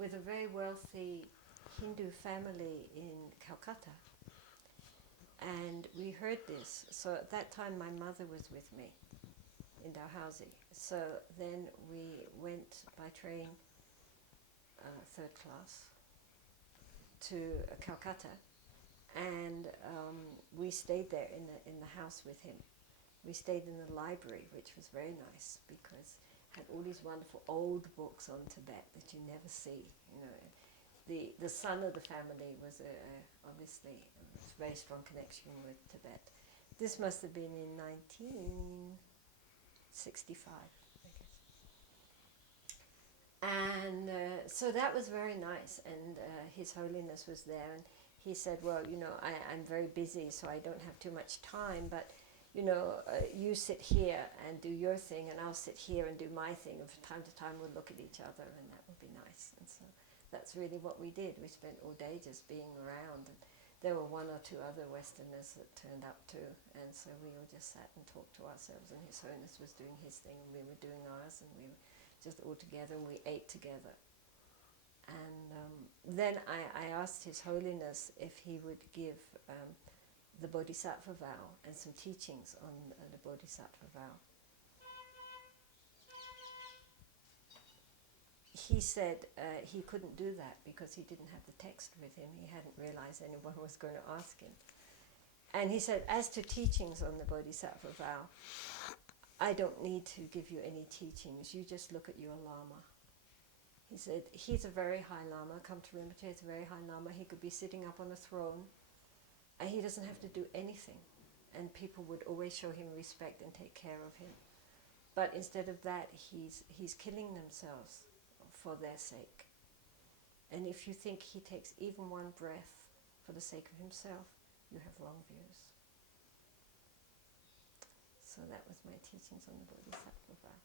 with a very wealthy Hindu family in Calcutta. And we heard this. So at that time my mother was with me in Dalhousie. So then we went by train, third class, to Calcutta, and we stayed there in the house with him. We stayed in the library, which was very nice because it had all these wonderful old books on Tibet that you never see. You know, the son of the family was obviously a very strong connection with Tibet. This must have been in 1965, I guess. And so that was very nice, and His Holiness was there, and he said, well, you know, I'm very busy, so I don't have too much time, but, you know, you sit here and do your thing, and I'll sit here and do my thing, and from time to time we'll look at each other, and that would be nice. And so that's really what we did. We spent all day just being around, and there were one or two other Westerners that turned up too, and so we all just sat and talked to ourselves, and His Holiness was doing his thing, and we were doing ours, and we were just all together, and we ate together. And then I asked His Holiness if he would give the Bodhisattva Vow and some teachings on the Bodhisattva Vow. He said he couldn't do that because he didn't have the text with him. He hadn't realized anyone was going to ask him. And he said, as to teachings on the Bodhisattva Vow, I don't need to give you any teachings. You just look at your Lama. He said, he's a very high Lama. Kamta Rinpoche is a very high Lama. He could be sitting up on a throne, and he doesn't have to do anything. And people would always show him respect and take care of him. But instead of that, he's killing themselves for their sake. And if you think he takes even one breath for the sake of himself, you have wrong views. So that was my teachings on the Bodhisattva Vow.